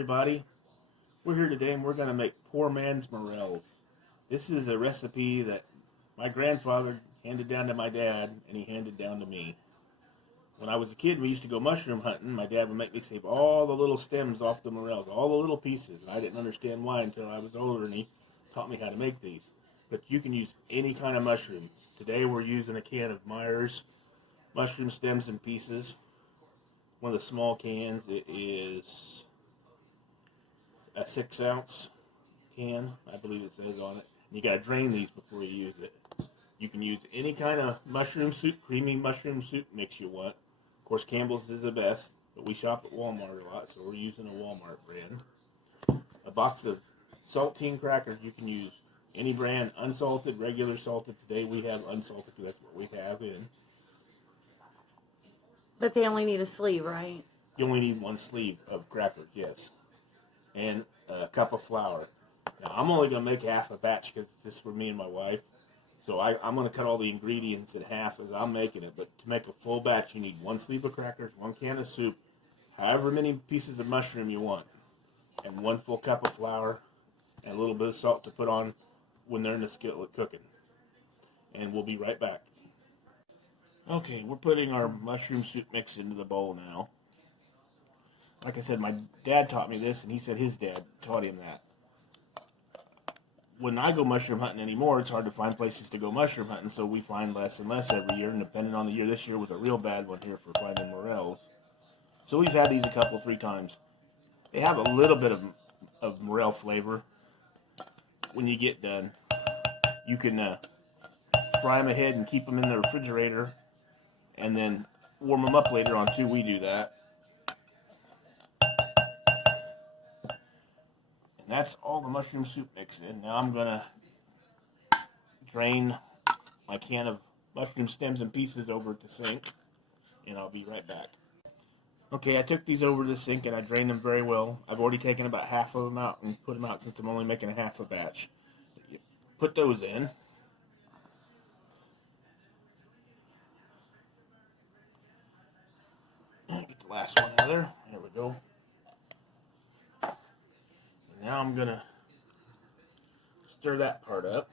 Everybody, we're here today and we're going to make poor man's morels. This is a recipe that my grandfather handed down to my dad and he handed down to me. When I was a kid, we used to go mushroom hunting. My dad would make me save all the little stems off the morels, all the little pieces, and I didn't understand why until I was older and he taught me how to make these. But you can use any kind of mushroom. Today we're using a can of Myers mushroom stems and pieces. One of the small cans. It is a 6-ounce can, I believe it says on it. You got to drain these before you use it. You can use any kind of mushroom soup, creamy mushroom soup mix you want. Of course, Campbell's is the best, but we shop at Walmart a lot, so we're using a Walmart brand. A box of saltine crackers. You can use any brand, unsalted, regular salted. Today we have unsalted because that's what we have in. But they only need a sleeve, right? You only need one sleeve of crackers, yes. And a cup of flour. Now, I'm only going to make half a batch because this is for me and my wife. So I'm going to cut all the ingredients in half as I'm making it. But to make a full batch, you need one sleeve of crackers, one can of soup, however many pieces of mushroom you want, and one full cup of flour, and a little bit of salt to put on when they're in the skillet cooking. And we'll be right back. Okay, we're putting our mushroom soup mix into the bowl now. Like I said, my dad taught me this, and he said his dad taught him that. When I go mushroom hunting anymore, it's hard to find places to go mushroom hunting, so we find less and less every year, and depending on the year, this year was a real bad one here for finding morels. So we've had these a couple, 3 times. They have a little bit of morel flavor when you get done. You can fry them ahead and keep them in the refrigerator, and then warm them up later on too. We do that. That's all the mushroom soup mix in. Now I'm going to drain my can of mushroom stems and pieces over at the sink, and I'll be right back. Okay, I took these over to the sink and I drained them very well. I've already taken about half of them out and put them out since I'm only making a half a batch. You put those in. Get the last one out of there. There we go. Now I'm going to stir that part up.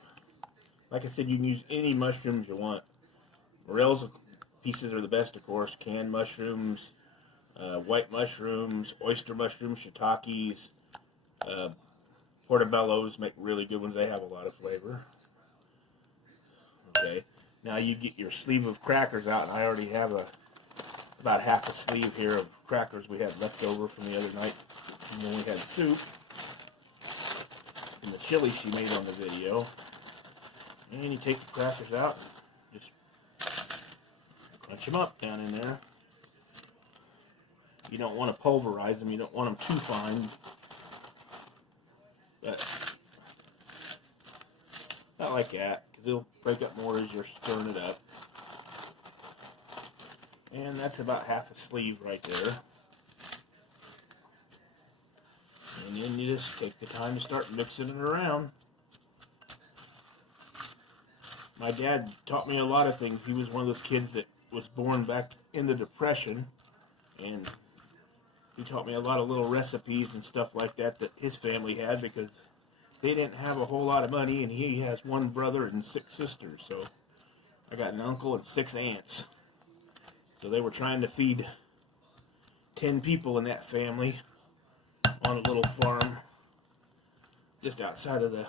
Like I said, you can use any mushrooms you want. Morels pieces are the best, of course. Canned mushrooms, white mushrooms, oyster mushrooms, shiitakes, portobellos make really good ones. They have a lot of flavor. Okay, now you get your sleeve of crackers out, and I already have about half a sleeve here of crackers we had left over from the other night when we had soup. And the chili she made on the video. And you take the crackers out and just crunch them up down in there. You don't want to pulverize them, you don't want them too fine, but not like that, because they'll break up more as you're stirring it up. And that's about half a sleeve right there. And then you just take the time to start mixing it around. My dad taught me a lot of things. He was one of those kids that was born back in the Depression, and he taught me a lot of little recipes and stuff like that that his family had because they didn't have a whole lot of money, and he has 1 brother and 6 sisters. So I got an uncle and 6 aunts. So they were trying to feed 10 people in that family on a little farm just outside of the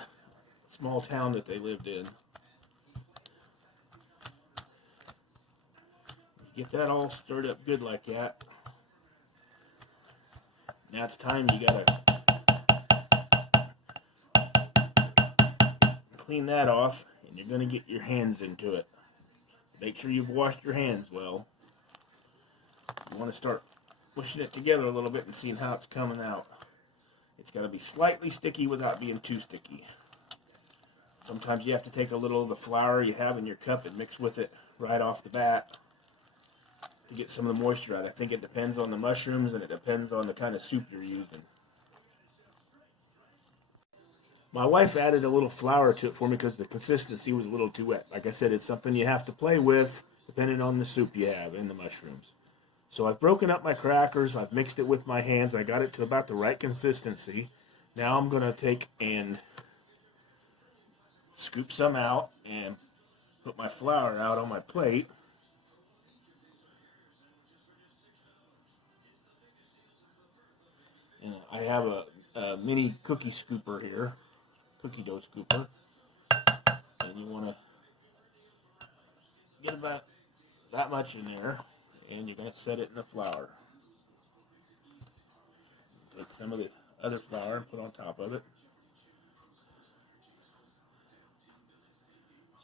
small town that they lived in. Get that all stirred up good like that. Now it's time you gotta clean that off, and you're gonna get your hands into it. Make sure you've washed your hands well. You want to start pushing it together a little bit and seeing how it's coming out. It's got to be slightly sticky without being too sticky. Sometimes you have to take a little of the flour you have in your cup and mix with it right off the bat to get some of the moisture out. I think it depends on the mushrooms and it depends on the kind of soup you're using. My wife added a little flour to it for me because the consistency was a little too wet. Like I said, it's something you have to play with depending on the soup you have and the mushrooms. So I've broken up my crackers, I've mixed it with my hands, I got it to about the right consistency. Now I'm going to take and scoop some out and put my flour out on my plate. And I have a mini cookie scooper here, cookie dough scooper. And you want to get about that much in there, and you're going to set it in the flour. Take some of the other flour and put on top of it.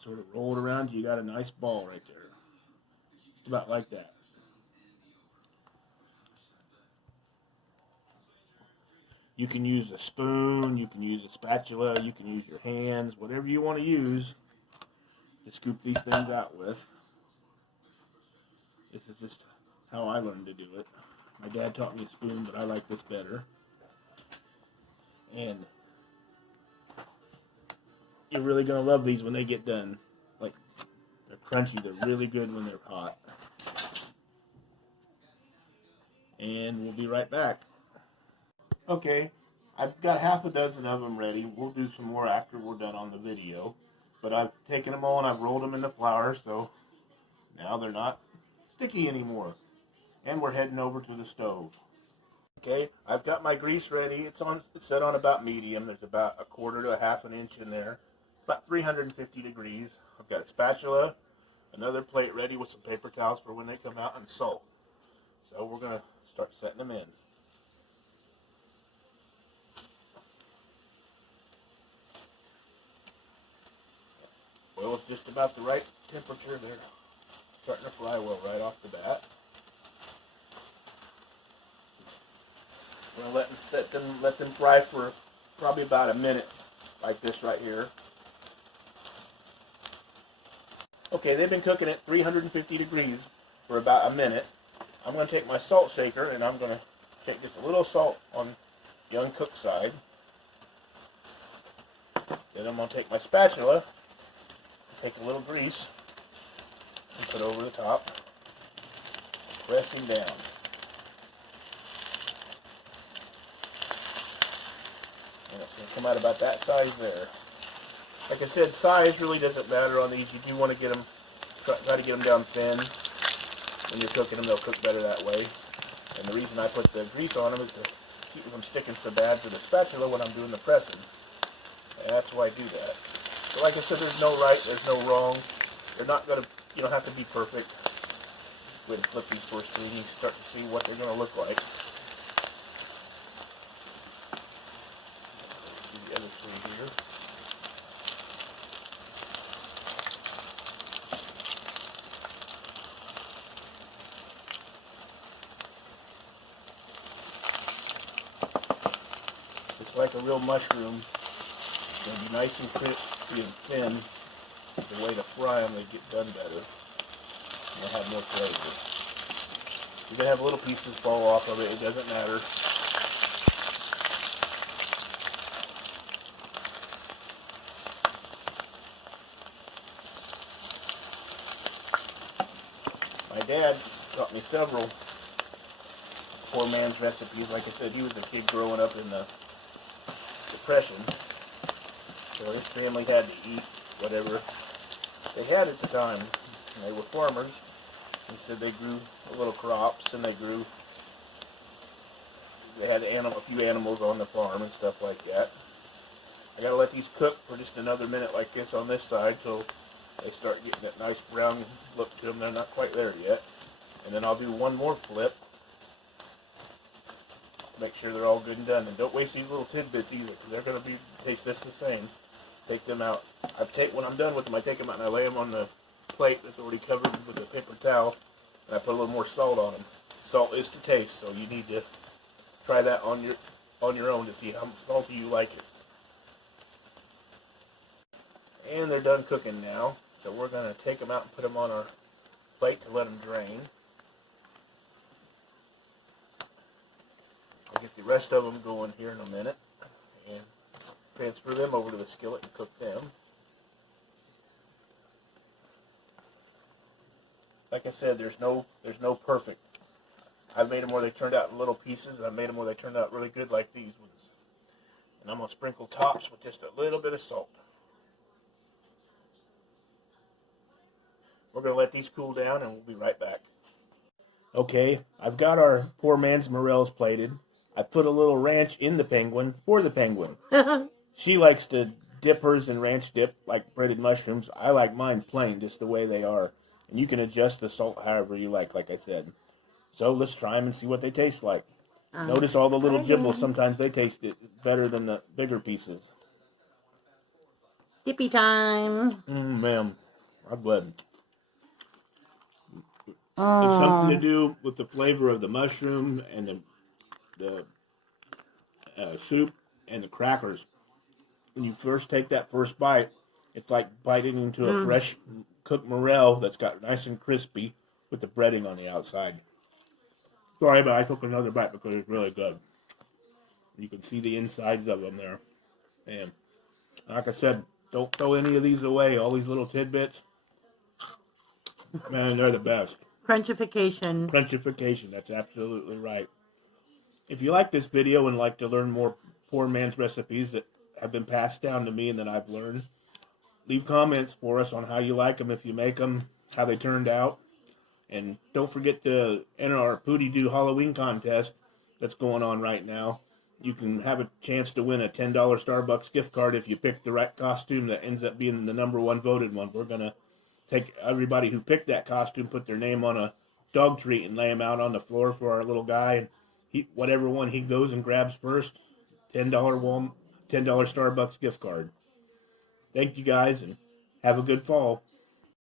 Sort of roll it around, you got a nice ball right there. Just about like that. You can use a spoon, you can use a spatula, you can use your hands, whatever you want to use to scoop these things out with. This is just how I learned to do it. My dad taught me a spoon, but I like this better. And you're really going to love these when they get done. Like, they're crunchy, they're really good when they're hot. And we'll be right back. Okay, I've got half a dozen of them ready. We'll do some more after we're done on the video. But I've taken them all and I've rolled them in the flour, so now they're not sticky anymore. And we're heading over to the stove. Okay, I've got my grease ready. It's set on about medium. There's about 1/4 to 1/2 inch in there. About 350 degrees. I've got a spatula, another plate ready with some paper towels for when they come out, and salt. So we're going to start setting them in. Well, it's just about the right temperature. They're starting to fry well right off the bat. We're going to let them fry for probably about a minute, like this right here. Okay, they've been cooking at 350 degrees for about a minute. I'm going to take my salt shaker and I'm going to take just a little salt on the uncooked side. Then I'm going to take my spatula, take a little grease, and put over the top, pressing down. And it's going to come out about that size there. Like I said, size really doesn't matter on these. You do want to get them, try to get them down thin. When you're cooking them, they'll cook better that way. And the reason I put the grease on them is to keep them from sticking so bad to the spatula when I'm doing the pressing. And that's why I do that. So like I said, there's no right, there's no wrong. They're not going to, you don't have to be perfect. Go ahead and flip these first and you start to see what they're going to look like. Do the other side here. It's like a real mushroom. It's going to be nice and crispy and thin. The way to fry them, they get done better. And they'll have more flavor. You're going to have little pieces fall off of it. It doesn't matter. My dad taught me several poor man's recipes. Like I said, he was a kid growing up in the Depression, so his family had to eat whatever they had at the time. And they were farmers. He said they grew little crops and they had a few animals on the farm and stuff like that. I gotta let these cook for just another minute like this on this side till they start getting that nice brown look to them. They're not quite there yet. And then I'll do one more flip. Make sure they're all good and done. And don't waste these little tidbits either, because they're going to taste just the same. Take them out. When I'm done with them, I take them out and I lay them on the plate that's already covered with a paper towel, and I put a little more salt on them. Salt is to taste, so you need to try that on your own to see how salty you like it. And they're done cooking now, so we're going to take them out and put them on our plate to let them drain. I'll get the rest of them going here in a minute and transfer them over to the skillet and cook them. Like I said, there's no perfect. I've made them where they turned out in little pieces, and I've made them where they turned out really good like these ones. And I'm going to sprinkle tops with just a little bit of salt. We're going to let these cool down, and we'll be right back. Okay, I've got our poor man's morels plated. I put a little ranch in the penguin for the penguin. She likes to dip hers in ranch dip like breaded mushrooms. I like mine plain, just the way they are. And you can adjust the salt however you like I said. So let's try them and see what they taste like. Notice all the little gibbles. Sometimes they taste it better than the bigger pieces. Dippy time. Man, I'm glad. It's Oh. something to do with the flavor of the mushroom and the soup and the crackers. When you first take that first bite, it's like biting into a fresh cooked morel that's got nice and crispy with the breading on the outside. Sorry, but I took another bite because it's really good. You can see the insides of them there. And like I said, don't throw any of these away. All these little tidbits, man, they're the best. Crunchification. Crunchification, that's absolutely right. If you like this video and like to learn more poor man's recipes that have been passed down to me and that I've learned, leave comments for us on how you like them, if you make them, how they turned out. And don't forget to enter our Pootie Doo Halloween contest that's going on right now. You can have a chance to win a $10 Starbucks gift card if you pick the right costume that ends up being the #1 voted one. We're going to take everybody who picked that costume, put their name on a dog treat and lay them out on the floor for our little guy. And whatever one he goes and grabs first, $10 Starbucks gift card. Thank you guys and have a good fall.